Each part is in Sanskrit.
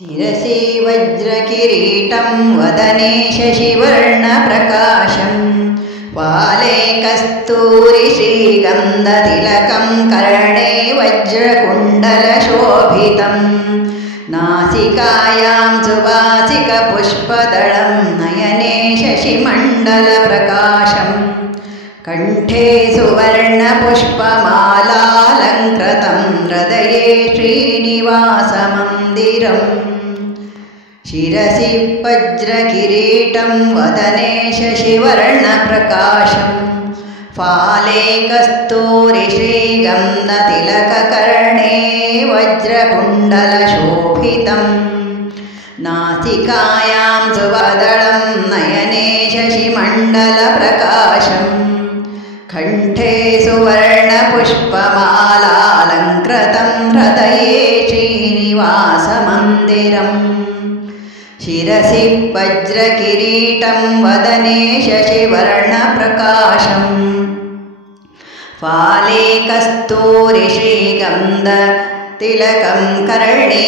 शिरसि वज्रकिरीटं वदने शशिवर्णप्रकाशं पाले कस्तूरिश्रीगन्धतिलकं कर्णे वज्रकुण्डलशोभितं नासिकायां सुवासिकपुष्पदलं नयने शशिमण्डलप्रकाशं कण्ठे सुवर्णपुष्पमालालङ्कृतं हृदये श्रीनिवासमन्दिरम् शिरसि वज्रकिरीटं वदने शशिवर्णप्रकाशं फाले कस्तूरिश्रीगन्धतिलककर्णे वज्रकुण्डलशोभितं नासिकायां सुवदनं नयने शशिमण्डलप्रकाशं कण्ठे सुवर्णपुष्पमालालङ्कृतं हृदये श्रीनिवासमन्दिरम् शिरसि वज्रकिरीटं वदने शशिवर्णप्रकाशं फाले कस्तूरिश्रीगन्धतिलकं कर्णे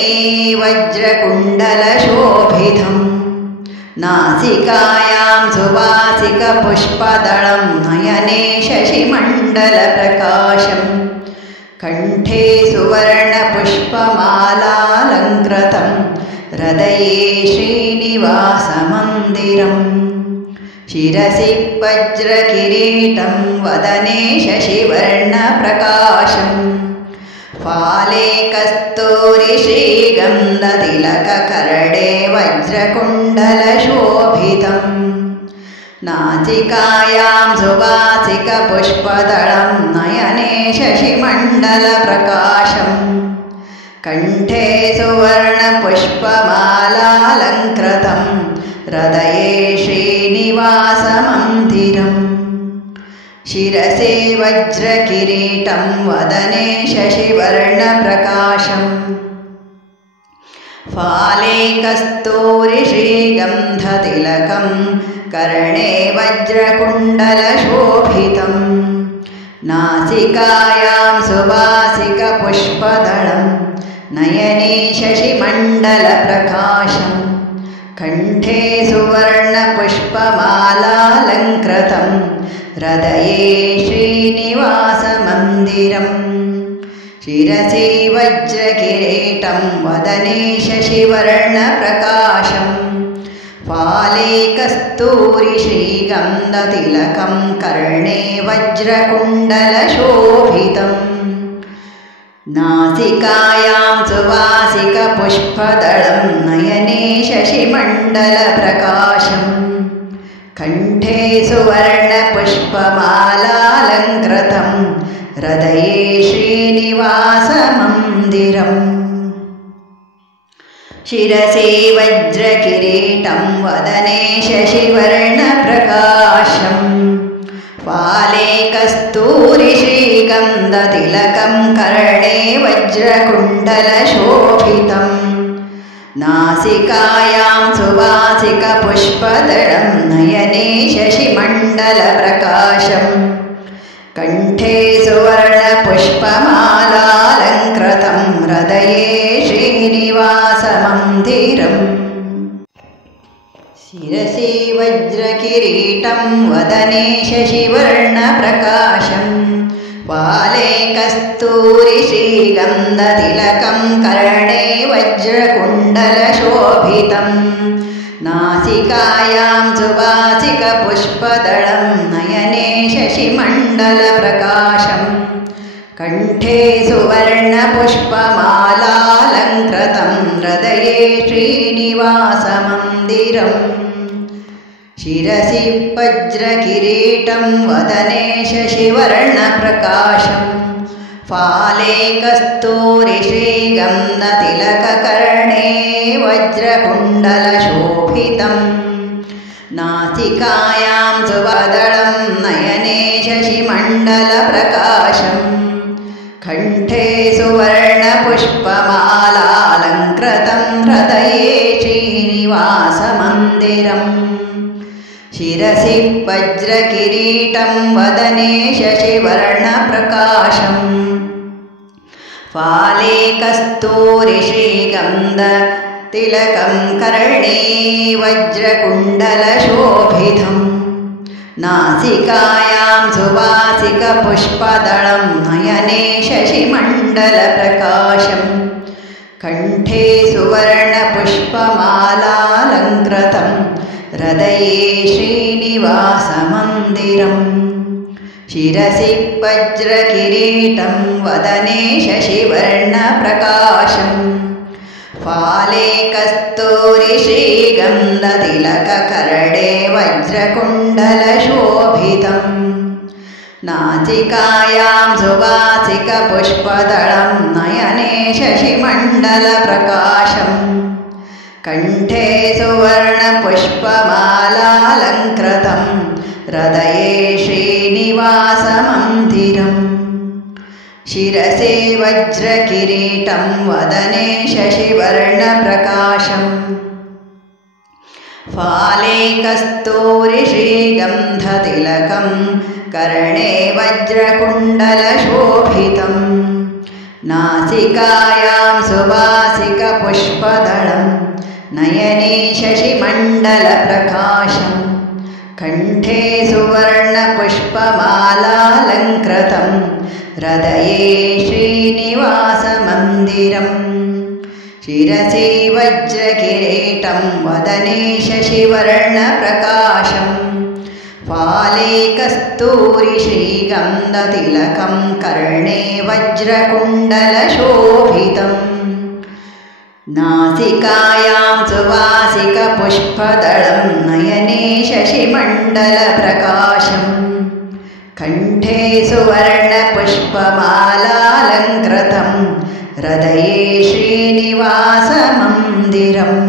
वज्रकुण्डलशोभितं नासिकायां सुवासिकपुष्पदलं नयने शशिमण्डलप्रकाशं कण्ठे सुवर्णपुष्पमालालङ्कृतं हृदये श्रीनिवासमन्दिरम् शिरसि वज्रकिरीटं वदने शशिवर्णप्रकाशं फाले कस्तूरिश्रीगन्धतिलककर्णे वज्रकुण्डलशोभितं नासिकायां सुवासिकपुष्पदलं नयने शशिमण्डलप्रकाशं कण्ठे सुवर्णपुष्पमालालङ्कृतं हृदये श्रीनिवासमन्दिरम् शिरसि वज्रकिरीटं वदने शशिवर्णप्रकाशं फाले कस्तूरिश्रीगन्धतिलकं कर्णे वज्रकुण्डलशोभितं नासिकायां सुवासिकपुष्पदलं नयने शशिमण्डलप्रकाशं कण्ठे सुवर्णपुष्पमालालङ्कृतं हृदये श्रीनिवासमन्दिरम् शिरसि वज्रकिरीटं वदने शशिवर्णप्रकाशं फाले कस्तूरिश्रीगन्धतिलकं कर्णे वज्रकुण्डलशोभितं नासिकायां सुवासिकपुष्पदलं नयने शशिमण्डलप्रकाशं कण्ठे सुवर्णपुष्पमालालङ्कृतं हृदये श्रीनिवासमन्दिरम् शिरसि वज्रकिरीटं वदने शशिवर्णप्रकाशं फाले कस्तूरिश्रीगन्धतिलकं कर्णे वज्रकुण्डलशोभितं नासिकायां सुवासिकपुष्पदलं नयने शशिमण्डलप्रकाशं कण्ठे सुवर्णपुष्पमालालङ्कृतं हृदये श्रीनिवासमन्दिरम् शिरसि वज्रकिरीटं वदने शशिवर्णप्रकाशं फाले कस्तूरिश्रीगन्धतिलकं कर्णे वज्रकुण्डलशोभितं नासिकायां सुवासिकपुष्पदलं नयने शशिमण्डलप्रकाशं कण्ठे सुवर्णपुष्पमालालङ्कृतं हृदये श्रीनिवासमन्दिरम् शिरसि वज्रकिरीटं वदने शशिवर्णप्रकाशं फाले कस्तूरिश्रीगन्धतिलककर्णे वज्रकुण्डलशोभितं नासिकायां सुवदनं नयने शशिमण्डलप्रकाशं कण्ठे सुवर्णपुष्पमालालङ्कृतं हृदये श्रीनिवासमन्दिरम् शिरसि वज्रकिरीटं वदने शशिवर्णप्रकाशं फाले कस्तूरिश्रीगन्धतिलकं तिलकं कर्णे वज्रकुण्डलशोभितं नासिकायां सुवासिकपुष्पदलं नयने शशिमण्डलप्रकाशं कण्ठे सुवर्णपुष्पमालालङ्कृतं हृदये श्रीनिवासमन्दिरम् शिरसि वज्रकिरीटं वदने शशिवर्णप्रकाशं फाले कस्तूरिश्रीगन्धतिलककरणे वज्रकुण्डलशोभितं नासिकायां सुवासिकपुष्पदलं नयने शशिमण्डलप्रकाशं कण्ठे सुवर्णपुष्पमालालङ्कृतं हृदये श्रीनिवासमन्दिरम् शिरसि वज्रकिरीटं वदने शशिवर्णप्रकाशं फाले कस्तूरिश्रीगन्धतिलकं कर्णे वज्रकुण्डलशोभितं नासिकायां सुवासिकपुष्पदलं नयने शशिमण्डलप्रकाशं कण्ठे सुवर्णपुष्पमालालङ्कृतं हृदये श्रीनिवासमन्दिरम् शिरसि वज्रकिरीटं वदने शशिवर्णप्रकाशं फाले कस्तूरिश्रीगन्धतिलकं कर्णे वज्रकुण्डलशोभितं नासिकायां सुवासिकपुष्पदलं नयने शशिमण्डलप्रकाशं कण्ठे सुवर्णपुष्पमालालङ्कृतं हृदये श्रीनिवासमन्दिरम्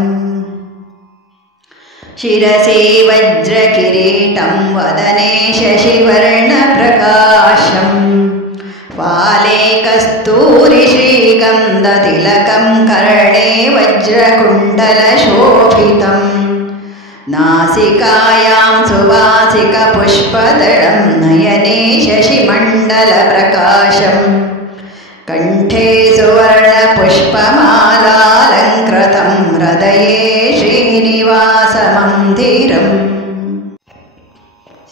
शिरसि वज्रकिरीटं वदने शशिवर्णप्रकाशं फाले कस्तूरिश्रीगन्धतिलकं कर्णे वज्रकुण्डलशोभितं नासिकायां सुवासिकपुष्पदलं नयने शशिमण्डलप्रकाशं कण्ठे सुवर्णपुष्पमालालङ्कृतं हृदये श्रीनिवासमन्दिरम्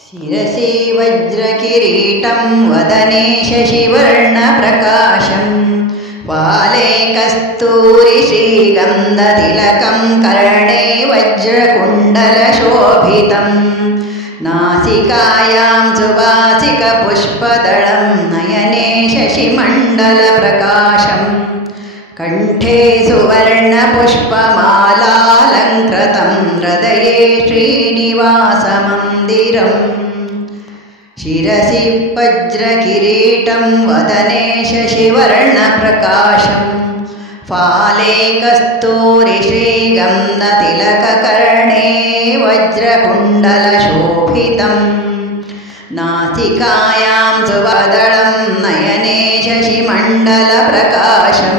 शिरसि वज्रकिरीटं वदने शशिवर्णप्रकाशं फाले कस्तूरिश्रीगन्धतिलकं कर्णे वज्रकुण्डलशोभितं नासिकायां सुवासिकपुष्पदलं नयने शशिमण्डलप्रकाशं कण्ठे सुवर्णपुष्पमालालङ्कृतं हृदये श्रीनिवासमन्दिरम् शिरसि वज्रकिरीटं वदने शशिवर्णप्रकाशं फाले कस्तूरिश्रीगन्धतिलककर्णे वज्रकुण्डलशोभितं नासिकायां सुवदनं नयने शशिमण्डलप्रकाशं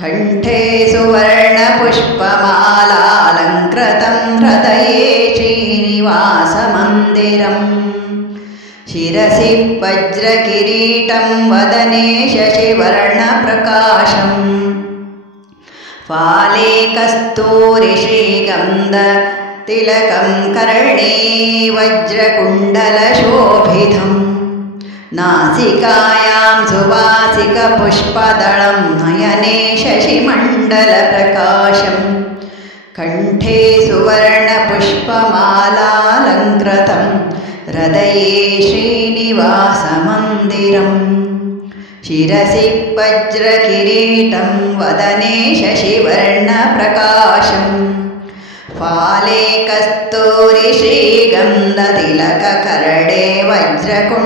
कण्ठे सुवर्णपुष्पमालालङ्कृतं हृदये श्रीनिवासमन्दिरम् शिरसि वज्रकिरीटं वदने शशिवर्णप्रकाशं फाले कस्तूरिश्रीगन्धतिलकं कर्णे वज्रकुण्डलशोभितं नासिकायां सुवासिकपुष्पदलं नयने शशिमण्डलप्रकाशं कण्ठे सुवर्णपुष्पमालालङ्कृतं हृदये श्रीनिवासमन्दिरम् शिरसि वज्रकिरीटं वदने शशिवर्णप्रकाशं फाले कस्तूरिश्रीगन्धतिलककर्णे वज्रकुण्डलशोभितं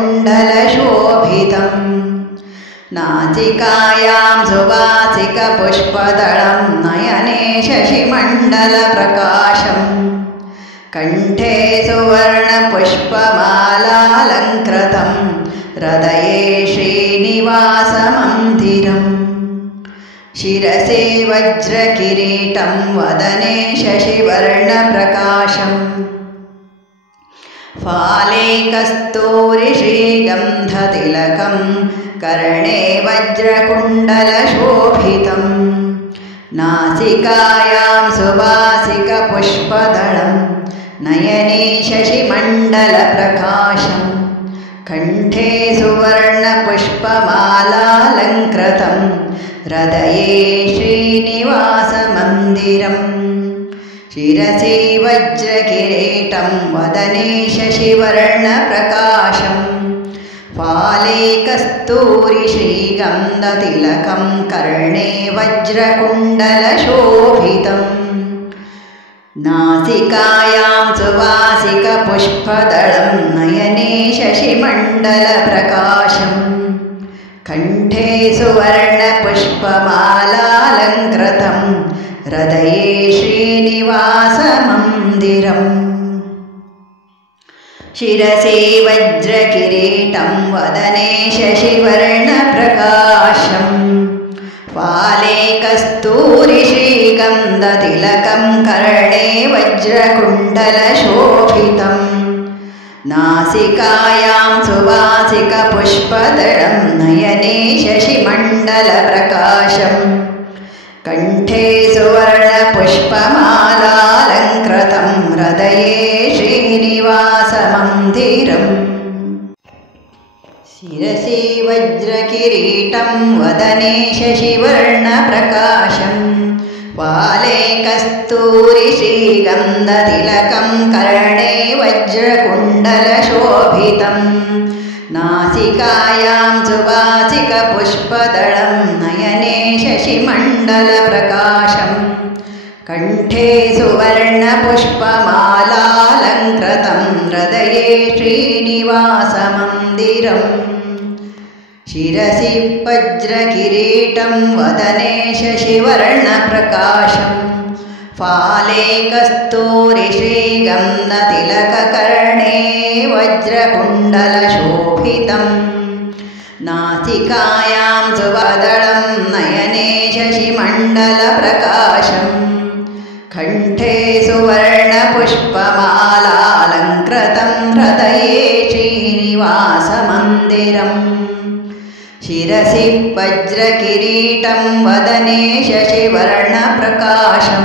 नासिकायां सुवासिकपुष्पदलं नयने शशिमण्डलप्रकाशं कण्ठे सुवर्णपुष्पमालालङ्कृतं हृदये श्रीनिवासमन्दिरम् शिरसि वज्रकिरीटं वदने शशिवर्णप्रकाशं फाले कस्तूरिश्रीगन्धतिलकं कर्णे वज्रकुण्डलशोभितं नासिकायां सुवासिकपुष्पदलं नयने शशिमण्डलप्रकाशं कण्ठे सुवर्णपुष्पमालालङ्कृतं हृदये श्रीनिवासमन्दिरम् शिरसि वज्रकिरीटं वदने शशिवर्णप्रकाशं फाले कस्तूरिश्रीगन्धतिलकं कर्णे वज्रकुण्डलशोभितम् नासिकायां सुवासिकपुष्पदलं नयने शशिमण्डलप्रकाशं कण्ठे सुवर्णपुष्पमालालङ्कृतं हृदये श्रीनिवासमन्दिरम् शिरसि वज्रकिरीटं वदने शशिवर्णप्रकाशं फाले कस्तूरिश्रीगन्धतिलकं कर्णे वज्रकुण्डलशोभितं नासिकायां सुवासिकपुष्पदलं नयने शशिमण्डलप्रकाशं कण्ठे सुवर्णपुष्पमालालङ्कृतं हृदये श्रीनिवासमन्दिरम् शिरसि वज्रकिरीटं वदने शशिवर्णप्रकाशं फाले कस्तूरिश्रीगन्धतिलकं कर्णे वज्रकुण्डलशोभितं नासिकायां सुवासिकपुष्पदलं नयने शशिमण्डलप्रकाशं कण्ठे सुवर्णपुष्पमालालङ्कृतं हृदये श्रीनिवासमन्दिरम् शिरसि वज्रकिरीटं वदने शशिवर्णप्रकाशं फाले कस्तूरिश्रीगन्धतिलककर्णे वज्रकुण्डलशोभितं नासिकायां सुवदनं नयने शशिमण्डलप्रकाशं कण्ठे सुवर्णपुष्पमालालङ्कृतं हृदये श्रीनिवासमन्दिरम् शिरसि वज्रकिरीटं वदने शशिवर्णप्रकाशं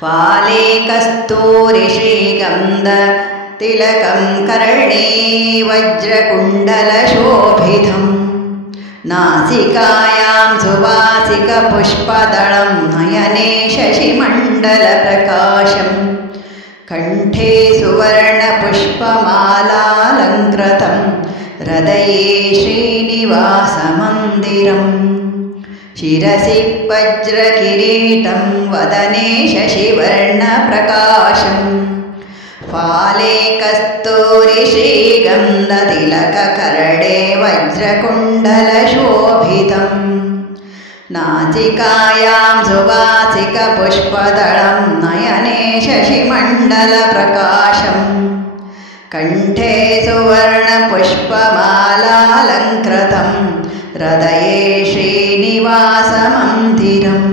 फाले कस्तूरिश्रीगन्धतिलकं कर्णे वज्रकुण्डलशोभितं नासिकायां सुवासिकपुष्पदलं नयने शशिमण्डलप्रकाशं कण्ठे सुवर्णपुष्पमालालङ्कृतं हृदये श्रीनिवासमन्दिरम् शिरसि वज्रकिरीटं वदने शशिवर्णप्रकाशं फाले कस्तूरिश्रीगन्धतिलककर्णे वज्रकुण्डलशोभितं नासिकायां सुवासिकपुष्पदलं नयने शशिमण्डलप्रकाशं कण्ठे सुवर्णपुष्पमालालङ्कृतं हृदये श्रीनिवासमन्दिरम्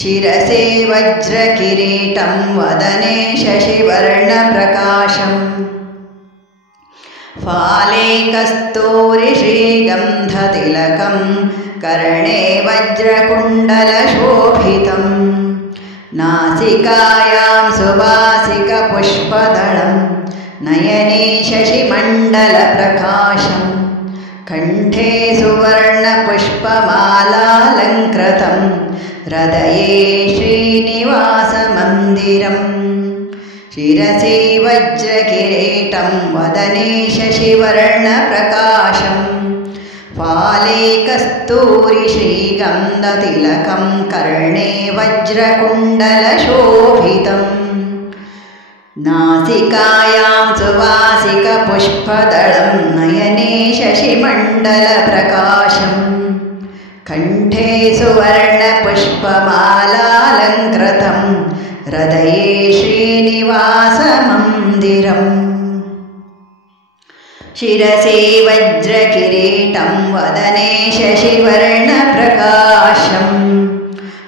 शिरसि वज्रकिरीटं वदने शशिवर्णप्रकाशं फाले कस्तूरिश्रीगन्धतिलकं कर्णे वज्रकुण्डलशोभितं नासिकायां सुवासिकपुष्पदलं नयने शशिमण्डलप्रकाशं कण्ठे सुवर्णपुष्पमालालङ्कृतं हृदये श्रीनिवासमन्दिरम् शिरसि वज्रकिरीटं वदने शशिवर्णप्रकाशं फाले कस्तूरिश्रीगन्धतिलकं कर्णे वज्रकुण्डलशोभितं नासिकायां सुवासिकपुष्पदलं नयने शशिमण्डलप्रकाशं कण्ठे सुवर्णपुष्पमालालङ्कृतं हृदये श्रीनिवासमन्दिरम् शिरसि वज्रकिरीटं वदने शशिवर्णप्रकाशं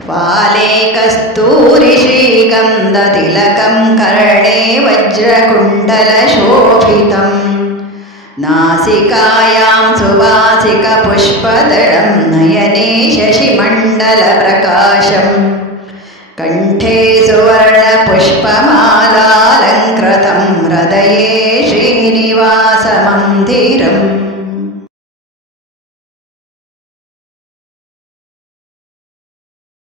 फाले कस्तूरिश्रीगन्धतिलकं कर्णे वज्रकुण्डलशोभितं नासिकायां नासिकायां सुवासिकपुष्पदळं नयने शशिमण्डलप्रकाशम् कण्ठे सुवर्णपुष्पमालालङ्कृतं हृदये श्रीनिवासमन्दिरम्